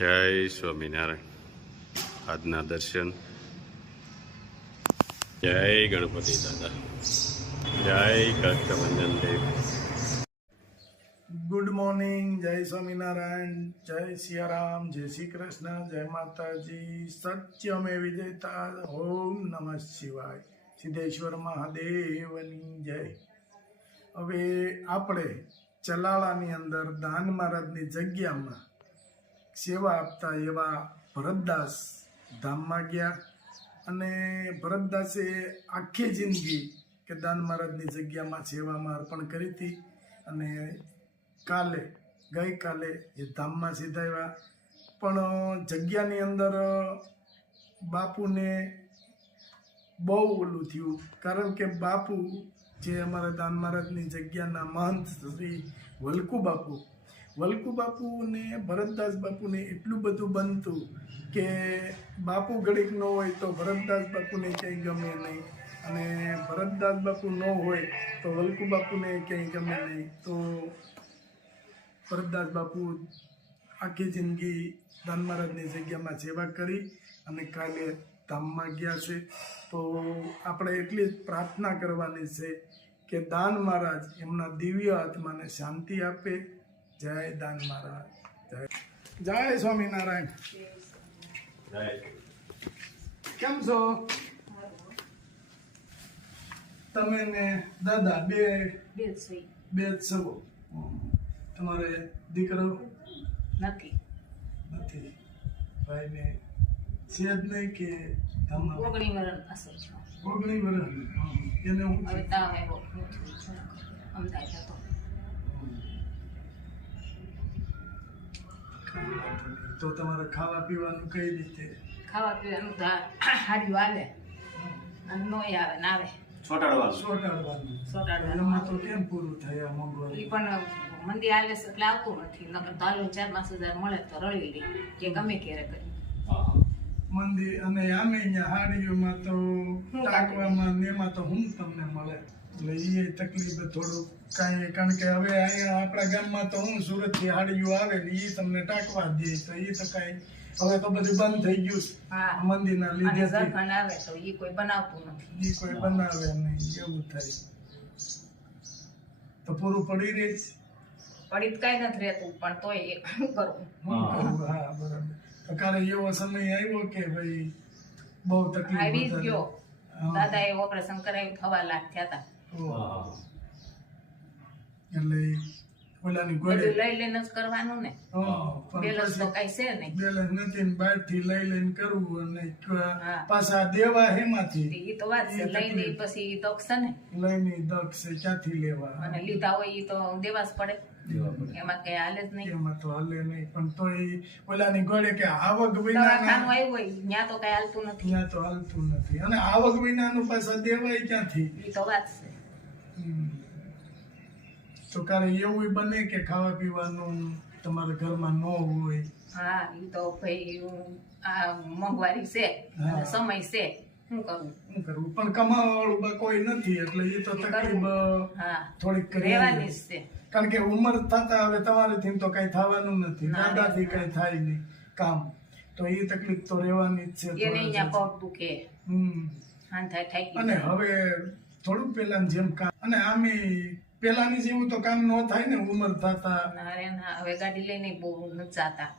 જય સ્વામિનારાયણ. આજના દર્શન. જય ગણપતિ દાદા, જય કષ્ટભંજન દેવ. ગુડ મોર્નિંગ, જય સ્વામિનારાયણ, જય સિયારામ, જય શ્રી કૃષ્ણ, જય માતાજી. સત્યમે વિજયતા. ઓમ નમઃ શિવાય. સિદ્ધેશ્વર મહાદેવની જય. હવે આપણે ચલાળાની અંદર દાન મહારાજની જગ્યામાં સેવા આપતા એવા ભરતદાસ ધામમાં ગયા અને ભરતદાસે આખી જિંદગી કે દાન મહારાજની જગ્યામાં સેવામાં અર્પણ કરી હતી અને ગઈકાલે એ ધામમાં સીધાવ્યા. પણ જગ્યાની અંદર બાપુને બહુ ઓલું થયું, કારણ કે બાપુ જે અમારા દાન મહારાજની જગ્યાના મહંત શ્રી વલ્કુ બાપુ ને ભરતદાસ બાપુને એટલું બધું બનતું કે બાપુ ઘડીક ન હોય તો ભરતદાસ બાપુને ક્યાંય ગમે નહીં, અને ભરતદાસ બાપુ ન હોય તો વલ્કુ બાપુને ક્યાંય ગમે નહીં. તો ભરતદાસ બાપુ આખી જિંદગી દાન મહારાજની જગ્યામાં સેવા કરી અને કાલે ધામમાં ગયા છે. તો આપણે એટલી જ પ્રાર્થના કરવાની છે કે દાન મહારાજ એમના દિવ્ય આત્માને શાંતિ આપે. જય દાન મહારાજ, જય સ્વામિનારાયણ. કેમ છો તમે ને દાદા? બે જ છો. તમારે દીકરો નથી? ભાઈ ને છે જ નહીં કે? 19 વર્ષ અસર છે. 19 વર્ષ. એને હું હવે તાવ આવ્યો અમદાવાદ હતો. તો તમારે ખાવા પીવાનું કઈ રીતે? ખાવા પીવાનું તો હાડ્યું આવે અને નોય આવે ને આવે સોટાડવાનું. એમાં તો કેમ પૂરું થાય આ મોંઘવારી? એ પણ મંદી હાલે છે એટલે આવતું નથી. નકર તો હાલો 4-5 હજાર મળે તો રળી લે કે ગમે ક્યારે કરી મંદિર. અને આમે અહીંયા હાડીઓમાં તો ટાંકવામાં ને એમાં તો હું તમને મળે એટલે એ તકલીફ થોડું કાંઈ, કારણ કે હવે અહીંયા આપણા ગામમાં તો હું સુરતથી હાડીઓ આવે ને એ તમને ટાંકવા દે, તો એ તો કાંઈ હવે તો બધું બંધ થઈ ગયું છે મંદિરના લીધે. આવે તો એ કોઈ બનાવતું નથી, એ કોઈ બનાવે નહીં, એવું થાય. તો પૂરું પડી રહે છે? પડી તો કઈ નથી રહેતું, પણ તોય શું કરવું? હા બરાબર. તો કાલે એવો સમય આવ્યો કે ભાઈ બહુ તકલીફ આવી જ ગયો. દાદા એ ઓપરેશન કરાવ્યું, 1.5 લાખ થયા હતા. એટલે ઓલાની બધું ગોળી લઈ લઈને જ કરવાનું ને, બેલેન્સ તો કઈ છે નહીં. બેલેન્સ નથી ને બહારથી લઈ લઈને કરવું, અને પાછા દેવા હેમાંથી? એ તો વાત છે, લઈ લે પછી ઈ તો છે ને, લઈને દક્ષ છે ક્યાંથી લેવા? અને લીધા હોય ઈ તો દેવા જ પડે, એમાં કઈ હાલે જ નહીં. એમાં તો હાલે નહીં. પણ તો એ ઓલાની ગોળે કે આવક દવાખાનું વિના આવ્યું હોય ત્યાં તો કઈ હાલતું નથી. ત્યાં તો હાલતું નથી, અને આવક વિનાનું પાછા દેવાય ક્યાંથી? ઈ તો વાત છે. તો કાલે એવું બને કે ખાવા પીવાનું તમારા ઘરમાં ન હોય? હા, ઈ તો ભાઈ આ મોંઘવારી છે અને સમય છે, શું કરવું? પણ કમાવા વાળું કોઈ નથી એટલે એ તો તકલીફ થોડીક રહેવાની જ છે. કારણ કે ઉંમર થતા હવે તમારેથી તો કઈ થવાનું નથી, દાદાથી કઈ થાય નહીં કામ, તો એ તકલીફ તો રહેવાની જ છે. એને અહીંયા પગ દુખે, હાન થાય થાકી અને હવે થોડુંક પેલા જેમ કામ, અને આમે પેલાની જેવું તો કામ ન થાય ને ઉંમર થતા. હવે ગાડી લઈને બહુ નથી જાતા,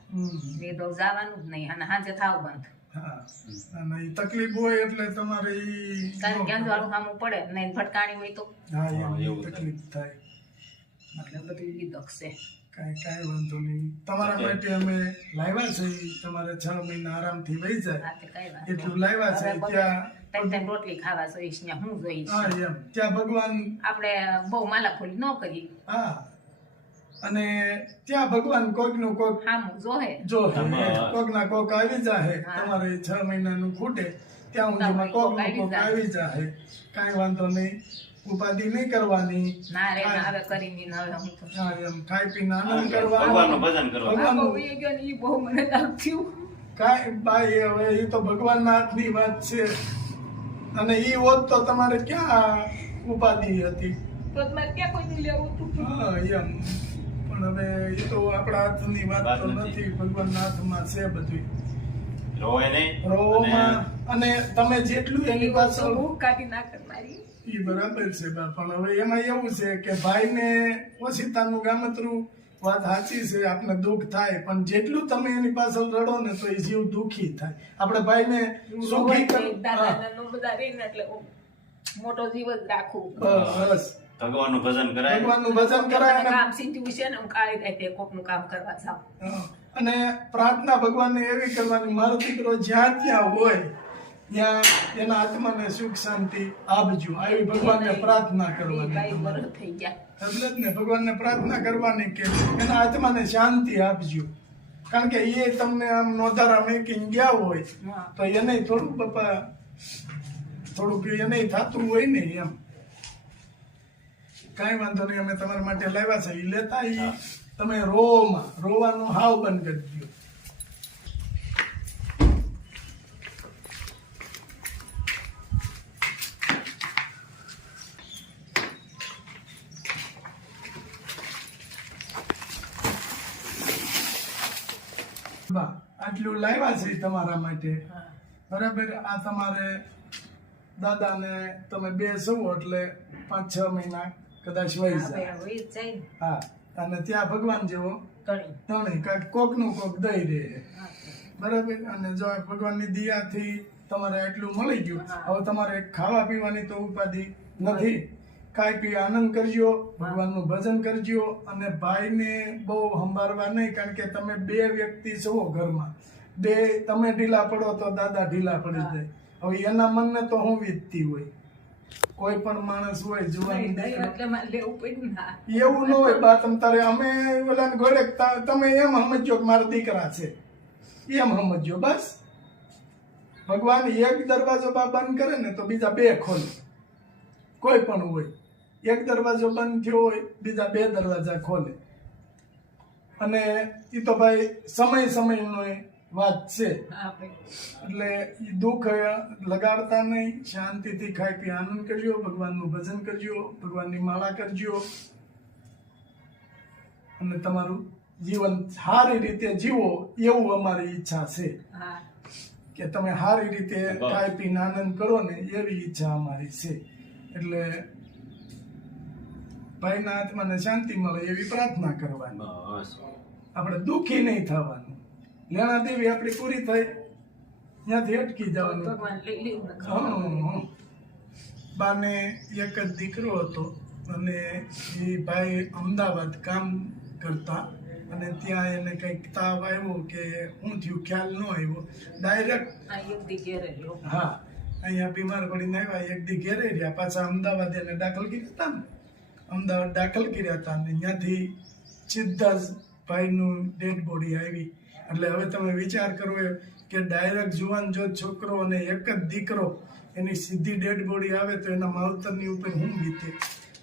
એ તો જવાનું જ નહીં, અને હાજે થાવ બંધ. હા, અને એ તકલીફ હોય એટલે તમારે કારણ કે અંજવાળું સામું પડે નહીં, ભટકાણી હોય તો તકલીફ થાય. એટલે બધું ઈ દક્ષ છે. કાંઈ વાંધો નહીં. તમારા માટે અમે લાવ્યા છે, તમારે 6 મહિના આરામથી વહી જાય એટલું લાવ્યા છે. ત્યાં રોટલી ખાવા જોઈશ ને હું જોઈશ. એમ ત્યાં ભગવાન આપણે બહુ માલાફોલી ન કરી. હા, અને ત્યાં ભગવાન કોક નું કોક સામું જોહે, કોક ના કોક આવી જાય. તમારે 6 મહિનાનું ખૂટે ત્યાં સુધીમાં કોક નું કોક આવી જાય. કાંઈ વાંધો નહીં, ઉપાધિ નહીં કરવાની. ના રે હવે કરીને હવે હું તો એમ ખાઈ પીને આનંદ કરવાનો, ભગવાનનું ભજન ઈ બહુ મને દર્દ થયું. કાંઈ ભાઈ હવે એ તો ભગવાનના હાથની વાત છે, અને ઈ હોત તો તમારે ક્યાં ઉપાધિ હતી? તો તમારે ક્યાં કોઈ લેવું હતું? હા એમ પણ હવે એ તો આપણા હાથની વાત તો નથી, ભગવાનના હાથમાં છે બધું. રોવે નહીં રોવામાં અને તમે જેટલું એની પાછળ ભૂખ કાઢી નાખે મારી. ઈ બરાબર છે બા, પણ હવે એમાં એવું છે કે ભાઈને ઓછીતાનું ગામતરું વાત સાચી છે, આપને દુઃખ થાય, પણ જેટલું તમે એની પાછળ રડો ને તો એ જીવ દુઃખી થાય. આપણે ભાઈને સુખી દાદા નો બધા રહીને એટલે મોટો જીવ જ રાખું. બસ ભગવાનનું ભજન કરાય, ભગવાનનું ભજન કરાય અને કામ સીધું છે ને હું કાળી રાતે કોકનું કામ કરવા જાઉં. અને પ્રાર્થના ભગવાનને એવી કરવાની, મારો દીકરો જ્યાં ત્યાં હોય ત્યાં એના આત્માને સુખ શાંતિ આપજો, આવી ભગવાનને પ્રાર્થના કરવાની. ભાઈ બરોબર થઈ ગયા. એટલે જ ને ભગવાનને પ્રાર્થના કરવાની કે એના આત્માને શાંતિ આપજો, કારણ કે એ તમને આમ નોધારા મેકીને ગયા હોય હા. તો એને થોડુંક બાપા થોડુંક એને થતું હોય ને એમ. કાંઈ વાંધો નહીં, અમે તમારા માટે લાવ્યા છે, એ લેતા ઈ તમે રોવાનું હાવ બંધ કરી દો. આટલું લાવ્યા છે તમારા માટે, બરાબર. આ તમારે દાદાને તમે બે સૌ એટલે 5-6 મહિના કદાચ વહી જાય. હા, અને ત્યાં ભગવાન જેવો તણી કાંઈક કોકનું કોક દઈ રહે, બરાબર. અને જો આ ભગવાનની દયાથી તમારે આટલું મળી ગયું, હવે તમારે ખાવા પીવાની તો ઉપાધિ નથી. ખાઈ પી આનંદ કરજો, ભગવાનનું ભજન કરજો, અને ભાઈને બહુ સંભાળવા નહીં, કારણ કે તમે 2 વ્યક્તિ છો ઘરમાં, 2 તમે ઢીલા પડો તો દાદા ઢીલા પડી જાય. હવે એના મનને તો હું વીતતી હોય, કોઈ પણ માણસ હોય જુવાન એવું ન હોય બા. તમ તારે અમે ઓલાને ઘોડે તમે એમ સમજો કે મારા દીકરા છે, એમ સમજો બસ. ભગવાન એક દરવાજો બા બંધ કરે ને તો બીજા 2 ખોલે, કોઈ પણ હોય. એક દરવાજો બંધ થયો હોય, બીજા 2 દરવાજા ખોલે. અને એ તો ભાઈ સમયનો વાત છે, એટલે એ દુઃખ લગાડતા નહીં, શાંતિથી ખાઈ પી આનંદ કરજો, ભગવાનનું ભજન કરજો, ભગવાનની માળા કરજો, અને તમારું જીવન સારી રીતે જીવો એવું અમારી ઈચ્છા છે, કે તમે સારી રીતે ખાઈ પીને આનંદ કરો ને એવી ઈચ્છા અમારી છે. એટલે ભાઈના આત્માને શાંતિ મળે એવી પ્રાર્થના કરવાની, આપણે દુઃખી નહીં થવાનું. લેણા દેવી આપણી પૂરી થઈ ત્યાંથી અટકી જવાનું. બાને એક જ દીકરો હતો, અને એ ભાઈ અમદાવાદ કામ કરતા, અને ત્યાં એને કંઈક તાવ આવ્યો કે શું થયું ખ્યાલ ન આવ્યો, ડાયરેક્ટ હા અહીંયા બીમાર પડીને આવ્યા, 1 દી ઘેરે રહ્યા, પાછા અમદાવાદ એને દાખલ કર્યા હતા ને, અમદાવાદ દાખલ કર્યા હતા, અને ત્યાંથી સીધા જ ભાઈનું ડેડ બોડી આવી. એટલે હવે તમે વિચાર કરો કે ડાયરેક્ટ જુવાન જો છોકરો અને એક જ દીકરો, એની સીધી ડેડ બોડી આવે તો એના માવતરની ઉપર હું વીતે.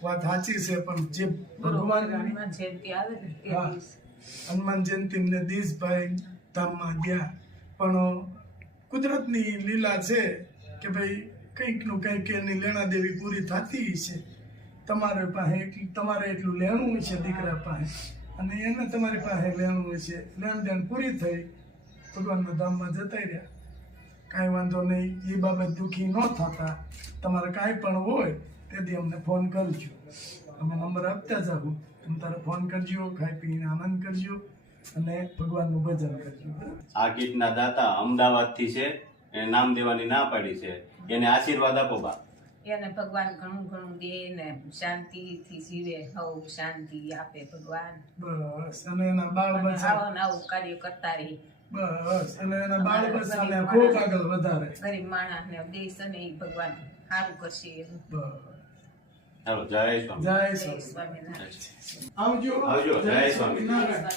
વાત સાચી છે, પણ જે ભગવાન હનુમાન જયંતિ દીશભાઈ ધામમાં ગયા, પણ કુદરતની લીલા છે કે ભાઈ કંઈકનું કંઈક એની લેણા દેવી પૂરી થતી છે. તમારે એટલું લેણું છે દીકરા પાસે, અને એને તમારી પાસે લેણું છે, લેણ દેણ પૂરી થઈ, ભગવાનના ધામમાં જતા રહ્યા. કાંઈ વાંધો નહીં, એ બાબત દુઃખી ન થતા. તમારે કાંઈ પણ હોય તેથી અમને ફોન કરજો, અમે નંબર આપતા જાઉં, તમે તારે ફોન કરજો, ખાઈ પીને આનંદ કરજો, અને ભગવાનનું ભજન કરજો. આ કીટના દાતા અમદાવાદથી છે, એને નામ દેવાની ના પાડી છે, એને આશીર્વાદ આપો બા. એને ભગવાન ઘણું ઘણું દે ને શાંતિથી જીવે, હવ શાંતિ આપે ભગવાન. બસ, અને એના બાળ બચ્ચા આવું કાર્ય કરતા રહી. બસ, અને એના બાળ બચ્ચાને ખૂબ આગળ વધારે. ગરીબ માણસને દેશ અને ઈ ભગવાન સારું કરશે. ચાલો, જય સ્વામી. જય જય સ્વામી. સ્વામિનારાયણ. આવજો. જય સ્વામિનારાયણ.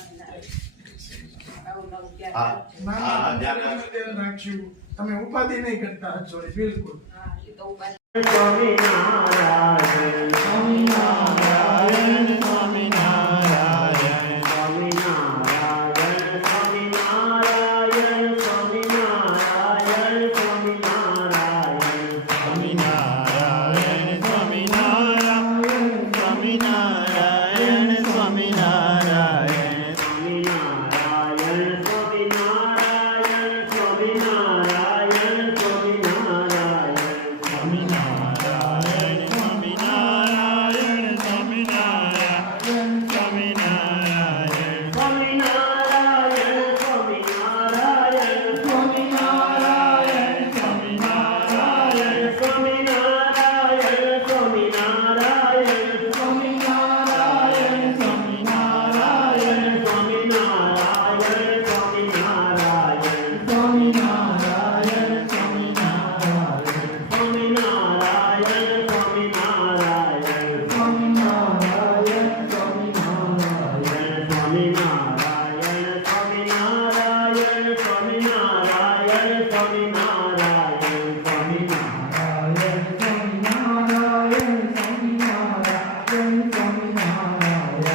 આવું નવું હા ક્યારે હા, ધ્યાન ધ્યાન રાખજો. તમે ઉપાધિ નહીં કરતા, સોરી, બિલકુલ. હા એ તો ઉપાય. સ્વામિનારાયણ.